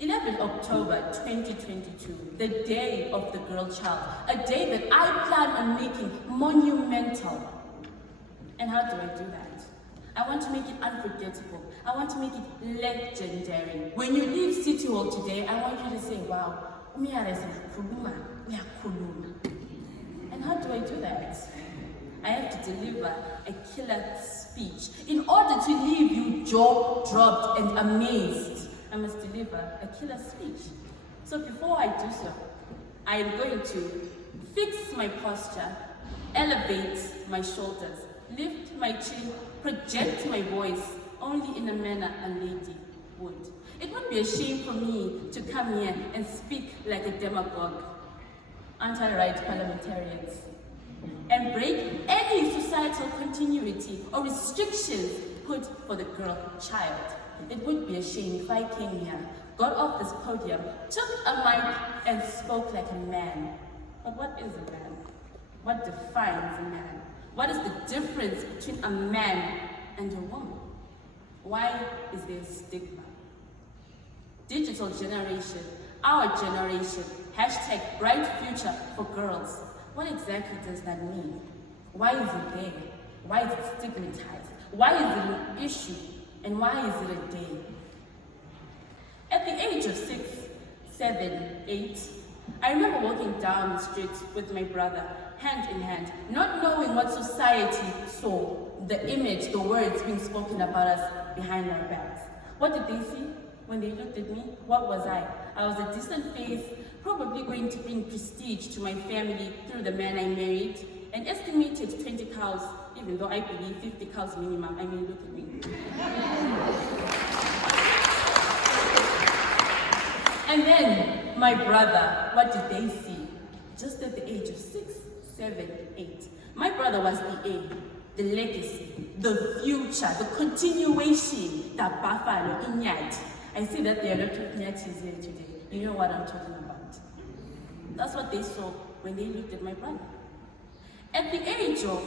11 October 2022, the day of the girl child, a day that I plan on making monumental. And how do I do that? I want to make it unforgettable. I want to make it legendary. When you leave City Hall today, I want you to say, wow, and how do I do that? I have to deliver a killer speech. In order to leave you jaw-dropped and amazed, I must deliver a killer speech. So before I do so, I am going to fix my posture, elevate my shoulders, lift my chin, project my voice, only in a manner a lady would. It would be a shame for me to come here and speak like a demagogue, anti-right parliamentarians, and break any societal continuity or restrictions put for the girl child. It would be a shame if I came here, got off this podium, took a mic, and spoke like a man. But what is a man? What defines a man? What is the difference between a man and a woman? Why is there stigma? Digital generation, our generation, hashtag bright future for girls. What exactly does that mean? Why is it there? Why is it stigmatized? Why is it an issue? And why is it a day? At the age of 6, 7, 8, I remember walking down the street with my brother, hand in hand, not knowing what society saw, the image, the words being spoken about us behind our backs. What did they see when they looked at me? What was I? I was a distant face, probably going to bring prestige to my family through the man I married, an estimated 20 cows, even though I believe 50 cows minimum. I mean, look at me. And then, my brother, what did they see? Just at the age of 6, 7, 8. My brother was the A, the legacy, the future, the continuation, the buffalo, inyat. I see that there are a lot of nyatis here today. You know what I'm talking about. That's what they saw when they looked at my brother. At the age of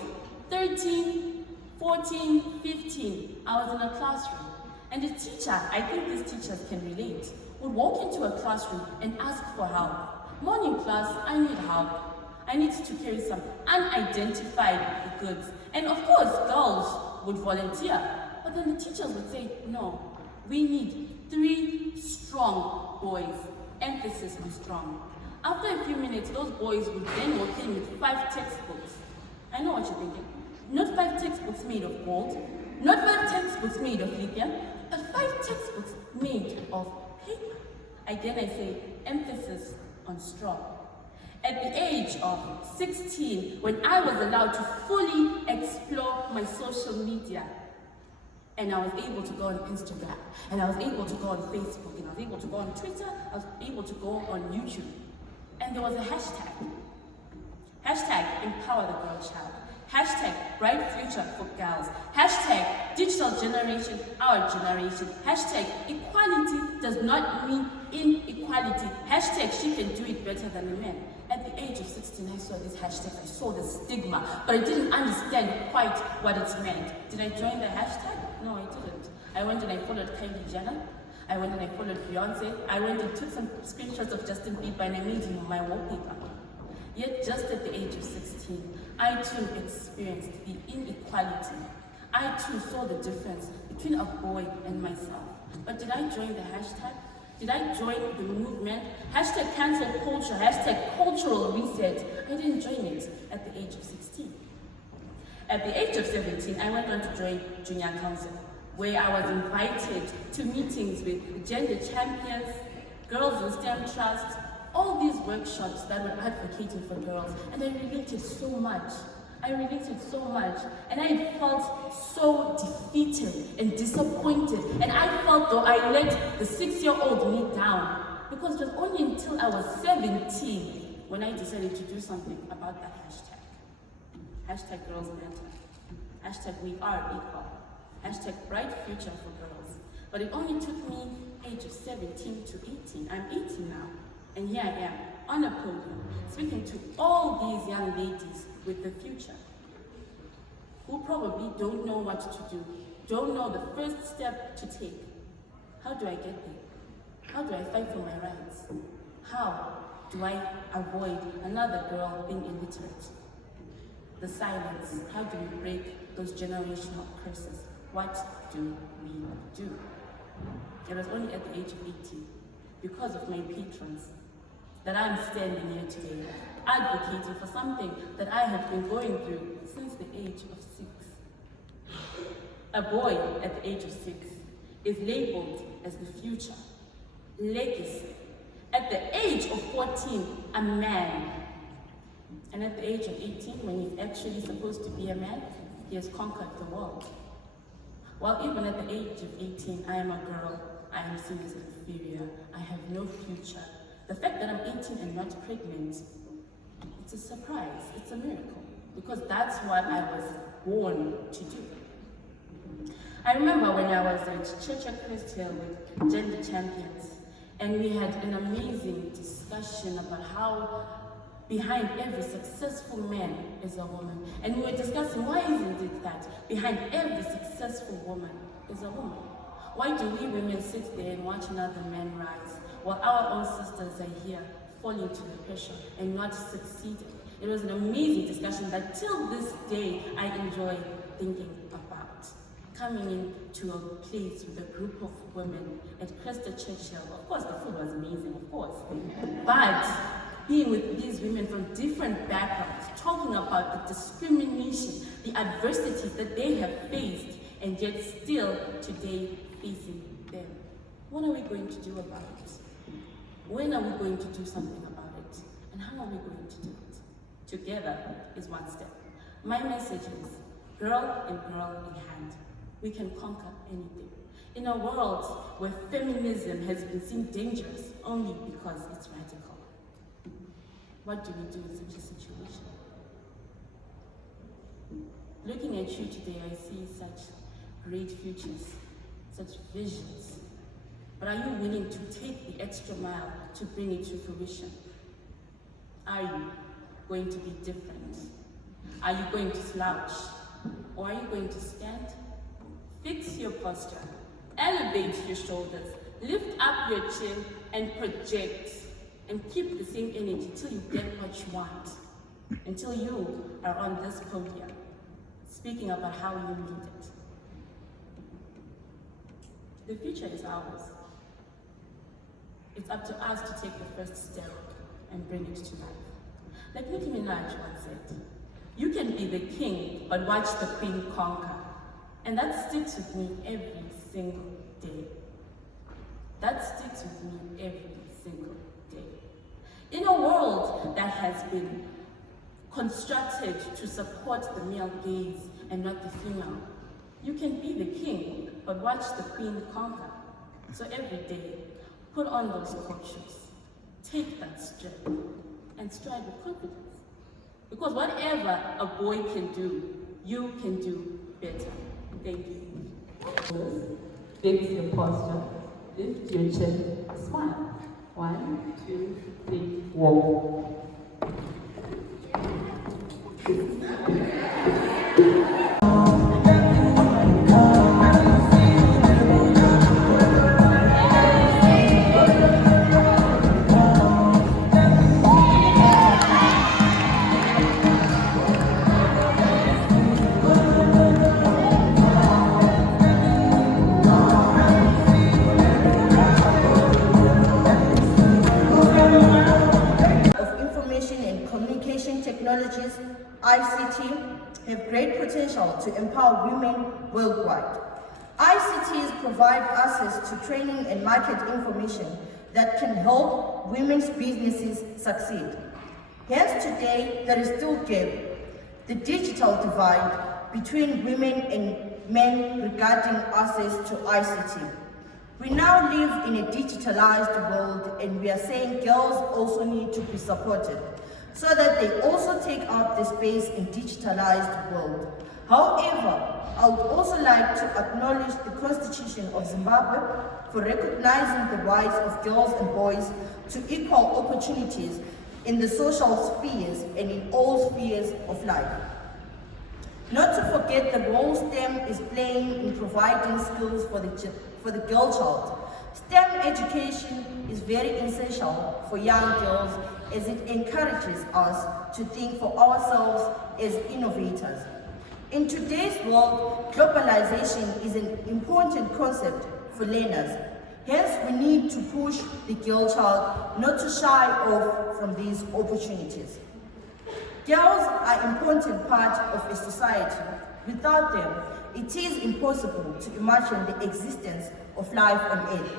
13, 14, 15, I was in a classroom. And the teacher, I think these teachers can relate, would walk into a classroom and ask for help. Morning class, I need help. I need to carry some unidentified goods. And of course, girls would volunteer. But then the teachers would say, no, we need 3 strong boys. Emphasis on strong. After a few minutes, those boys would then walk in with 5 textbooks. I know what you're thinking. Not 5 textbooks made of gold, not 5 textbooks made of lithium, but 5 textbooks made of paper. Again, I say emphasis on strong. At the age of 16, when I was allowed to fully explore my social media, and I was able to go on Instagram, and I was able to go on Facebook, and I was able to go on Twitter, I was able to go on YouTube. And there was a hashtag. Hashtag empower the girl child. Hashtag bright future for girls. Hashtag digital generation, our generation. Hashtag equality does not mean inequality. Hashtag she can do it better than a man. At the age of 16, I saw this hashtag, I saw the stigma, but I didn't understand quite what it meant. Did I join the hashtag? No, I didn't. I went and I followed Kylie Jenner. I went and I followed Beyonce. I went and took some screenshots of Justin Bieber and I made him my wallpaper. Yet just at the age of 16, I too experienced the inequality. I too saw the difference between a boy and myself. But did I join the hashtag? Did I join the movement? Hashtag cancel culture, hashtag cultural reset. I didn't join it at the age of 16. At the age of 17, I went on to join Junior Council, where I was invited to meetings with gender champions, girls in STEM Trust, all these workshops that were advocating for girls. And I related so much. And I felt so defeated and disappointed. And I felt though I let the 6-year-old me down. Because it was only until I was 17 when I decided to do something about that hashtag. Hashtag girls matter. Hashtag we are equal. Hashtag bright future for girls. But it only took me age of 17 to 18. I'm 18 now. And here I am, on a podium, speaking to all these young ladies with the future, who probably don't know what to do, don't know the first step to take. How do I get there? How do I fight for my rights? How do I avoid another girl being illiterate? The silence, how do we break those generational curses? What do we do? It was only at the age of 18, because of my patrons, that I'm standing here today, advocating for something that I have been going through since the age of 6. A boy at the age of 6 is labeled as the future, legacy. At the age of 14, a man. And at the age of 18, when he's actually supposed to be a man, he has conquered the world. While even at the age of 18, I am a girl, I am seen as inferior, I have no future. The fact that I'm 18 and not pregnant, it's a surprise, it's a miracle, because that's what I was born to do. I remember when I was at Church of Christ Hill with Gender Champions, and we had an amazing discussion about how behind every successful man is a woman. And we were discussing, why isn't it that behind every successful woman is a woman? Why do we women sit there and watch another man rise, while our own sisters are here falling to the pressure and not succeeding? It was an amazing discussion that till this day I enjoy thinking about. Coming into a place with a group of women at Cresta Churchill. Of course, the food was amazing, of course. But being with these women from different backgrounds, talking about the discrimination, the adversities that they have faced, and yet still today facing them. What are we going to do about it? When are we going to do something about it? And how are we going to do it? Together is one step. My message is, girl and girl in hand, we can conquer anything. In a world where feminism has been seen dangerous only because it's radical, what do we do in such a situation? Looking at you today, I see such great futures, such visions. But are you willing to take the extra mile to bring it to fruition? Are you going to be different? Are you going to slouch? Or are you going to stand? Fix your posture, elevate your shoulders, lift up your chin and project, and keep the same energy till you get what you want, until you are on this podium, speaking about how you need it. The future is ours. It's up to us to take the first step and bring it to life. Like Nicki Minaj once said, you can be the king, but watch the queen conquer. And that sticks with me every single day. That sticks with me every single day. In a world that has been constructed to support the male gaze and not the female, you can be the king, but watch the queen conquer. So every day, put on those court shoes, take that step, and stride with confidence. Because whatever a boy can do, you can do better. Thank you. Fix your posture, lift your chin, smile. 1, 2, 3, walk. Technologies, ICT, have great potential to empower women worldwide. ICTs provide access to training and market information that can help women's businesses succeed. Hence today, there is still a gap, the digital divide between women and men regarding access to ICT. We now live in a digitalized world, and we are saying girls also need to be supported, so that they also take up the space in digitalized world. However, I would also like to acknowledge the Constitution of Zimbabwe for recognizing the rights of girls and boys to equal opportunities in the social spheres and in all spheres of life. Not to forget the role STEM is playing in providing skills for the girl child. STEM education is very essential for young girls as it encourages us to think for ourselves as innovators. In today's world, globalization is an important concept for learners. Hence, we need to push the girl child not to shy off from these opportunities. Girls are an important part of a society. Without them, it is impossible to imagine the existence of life on Earth.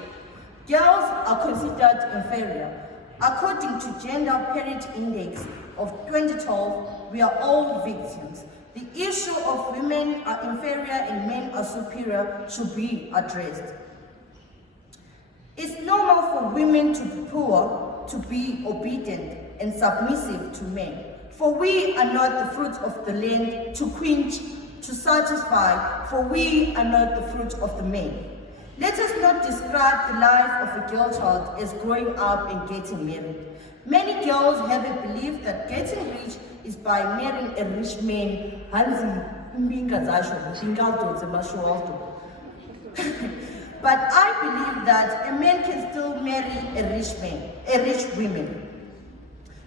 Girls are considered inferior. According to Gender Parity Index of 2012, we are all victims. The issue of women are inferior and men are superior should be addressed. It's normal for women to be poor, to be obedient and submissive to men. For we are not the fruit of the land to quench, to satisfy, for we are not the fruit of the man. Let us not describe the life of a girl child as growing up and getting married. Many girls have a belief that getting rich is by marrying a rich man. But I believe that a man can still marry a rich woman.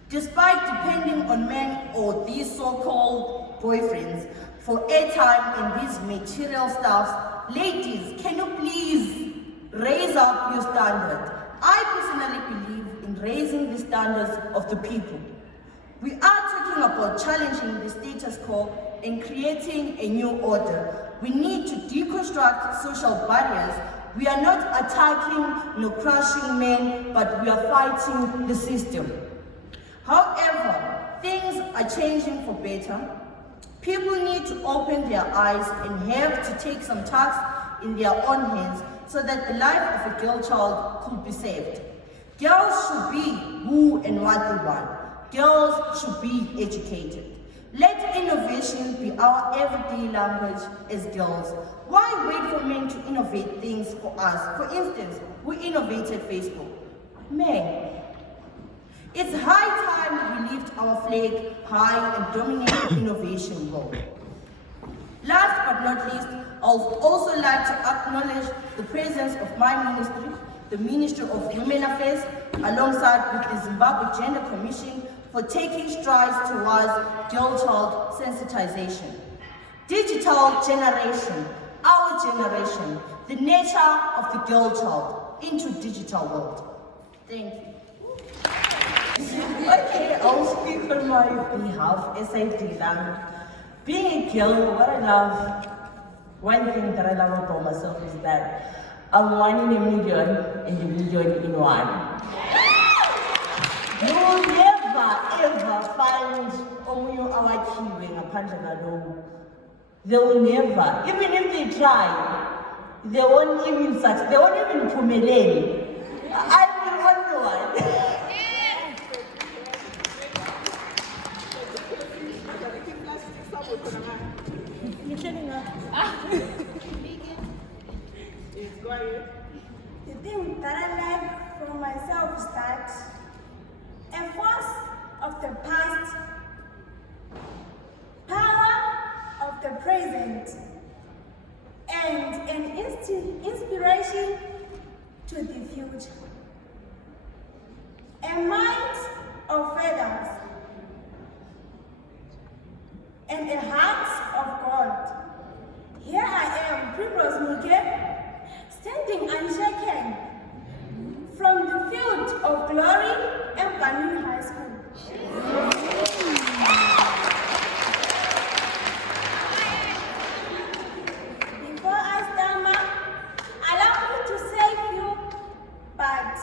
Despite depending on men or these so-called boyfriends for airtime and these material stuffs, ladies, can you please raise up your standard? I personally believe in raising the standards of the people. We are talking about challenging the status quo and creating a new order. We need to deconstruct social barriers. We are not attacking nor crushing men, but we are fighting the system. However, things are changing for better. People need to open their eyes and have to take some tasks in their own hands so that the life of a girl child could be saved. Girls should be who and what they want. Girls should be educated. Let innovation be our everyday language as girls. Why wait for men to innovate things for us? For instance, we innovated Facebook. Men, it's high time we lift our flag high and dominate the innovation world. Last but not least, I would also like to acknowledge the presence of my ministry, the Ministry of Women Affairs, alongside with the Zimbabwe Gender Commission, for taking strides towards girl child sensitization. Digital generation, our generation, the nature of the girl child into digital world. Thank you. Okay, I'll speak on my behalf as I did. Being a girl, what I love, one thing that I love about myself is that I'm one in a million and a million in one. You will never ever find omunye awakhiwe ngaphandle kwalokho. They will never, even if they try, they won't even succeed, they won't even phumelele. I'm the only one. The thing that I like from myself is that a force of the past, power of the present, and an inspiration to the future. A mind of feathers and a heart of gold. Here I am, Primrose Muke, standing unshaken from the field of glory at Banun High School. Before I stammer, allow me to say few but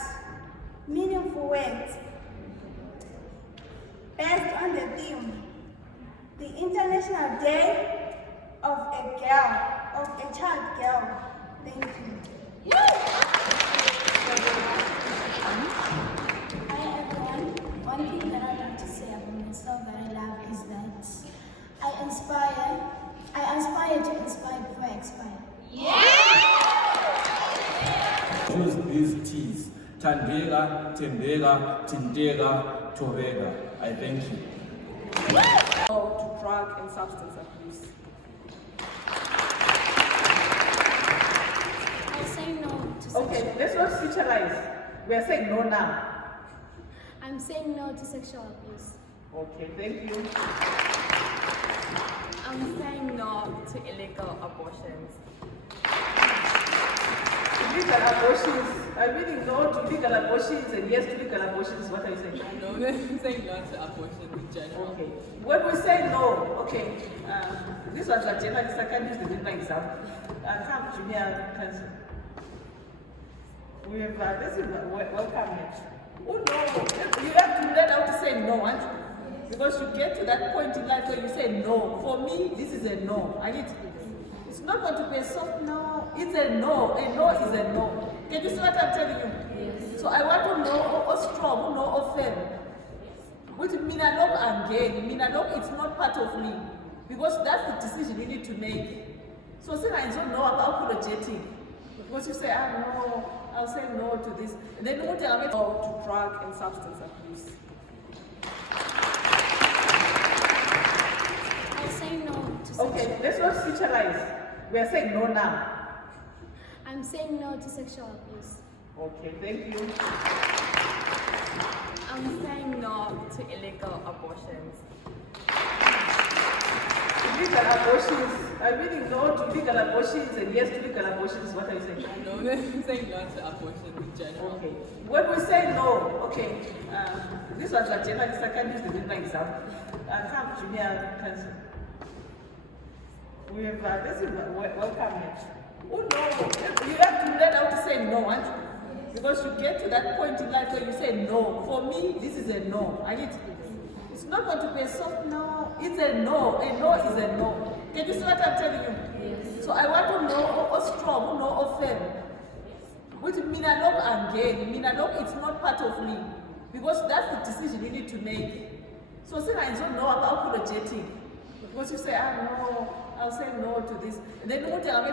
meaningful words based on the theme, the International Day of a girl, of a child girl. Thank you. Hi everyone. One thing that I love to say about myself that I love is that I aspire to inspire before I expire. Use these T's. Tandega, Tembega, Tindega, Tovega. I thank you. To drug and substance abuse. I say no to Okay, let's not futurelize. We are saying no now. I'm saying no to sexual abuse. Okay, thank you. I'm saying no to illegal abortions. Illegal abortions. I'm reading no to legal abortions and yes to legal abortions. What are you saying? No, I'm saying no to abortion in general. Okay. When we say no, okay, this was a journalist. I can't use the Green example. Come, Junior Council. We have this is welcome. Oh no, you have to learn how to say no, aren't you? Because you get to that point in life where you say no. For me, this is a no. I need to. It's not going to be a soft no. It's a no. A no is a no. Can you see what I'm telling you? Yes. So I want to know or strong, no or firm. Which minalog again, minalog it's not part of me. Because that's the decision you need to make. So since I don't know about apologetic, because you say, no, I'll say no to this. And then you won't tell me No to drug and substance abuse. I'll say no to sexual okay, let's not futurelize. We are saying no now. I'm saying no to sexual abuse. Okay, thank you. I'm saying no to illegal abortions. Legal abortions. I'm reading no to legal abortions and yes to legal abortions. What are you saying? No, I'm saying no to abortion in general. Okay. When we say no, okay, this was a journalist. I can't use the Green example. Come, Junior Council. We have this is welcome. Oh no, you have to learn how to say no, aren't you? Because you get to that point in life where you say no. For me, this is a no. I need to. It's not going to be a soft no. It's a no. A no is a no. Can you see what I'm telling you? Yes. So I want to know or strong, no or firm. Which minalog again, minalog it's not part of me. Because that's the decision you need to make. So since I don't know about apologetic, because you say, no, I'll say no to this. And then you won't tell me